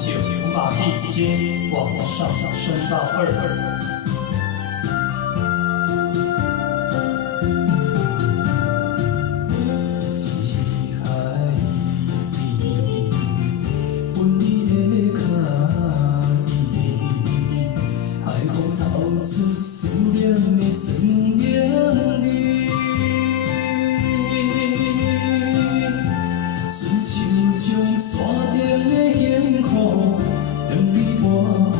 9，把 key 直接往上升到2。思念的酸凉里，顺手将山顶的险苦，让你搬好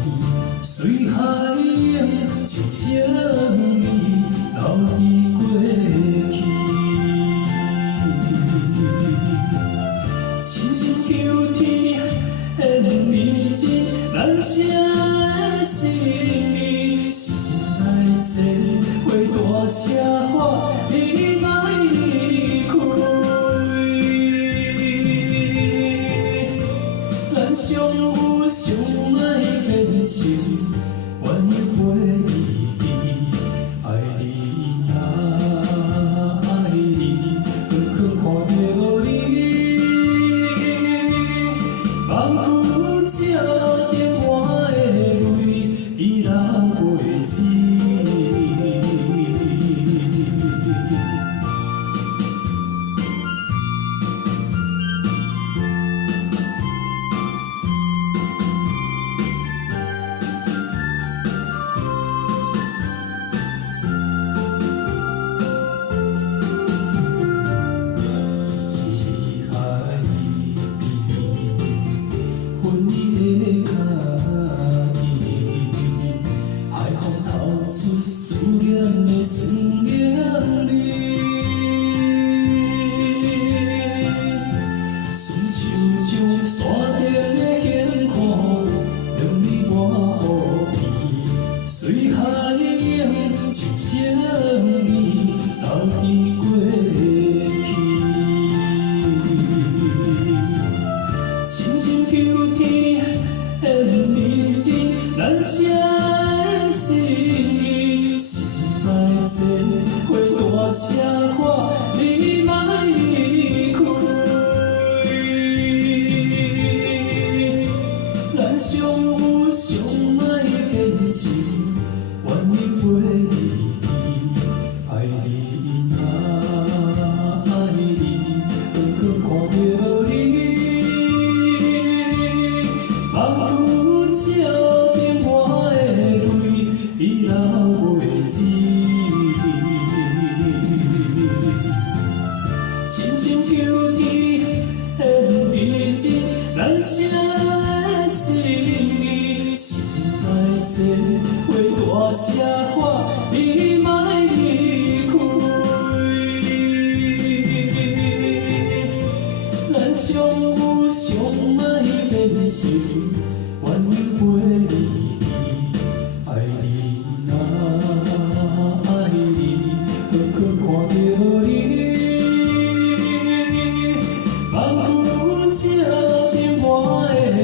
边，随海洋就将你留伫过去。亲像秋天的美景，咱写的心。前花大谢花，你莫离开。咱相有相爱变成，愿意陪你，爱你呀爱你，远远看着你，望有这点我的泪，已流袂止。思念的酸凉里，顺手将山顶的险苦，让你搬好边，随海洋就将你留伫过去。亲像秋天的美景，咱写的心。前花大谢花，你莫离开。咱相有相爱变成，愿意陪你，爱你呀爱你，远远看着你，望有这点我的泪，已流袂止。亲像秋天的美景，咱写的心，心内前花大谢花，你莫离开。咱相有相爱变成，愿意陪你，爱你呀爱你，远远看着你。这点我的泪，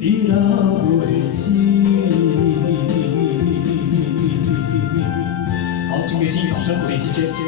已流袂止。好，请给自己掌声鼓励，谢谢。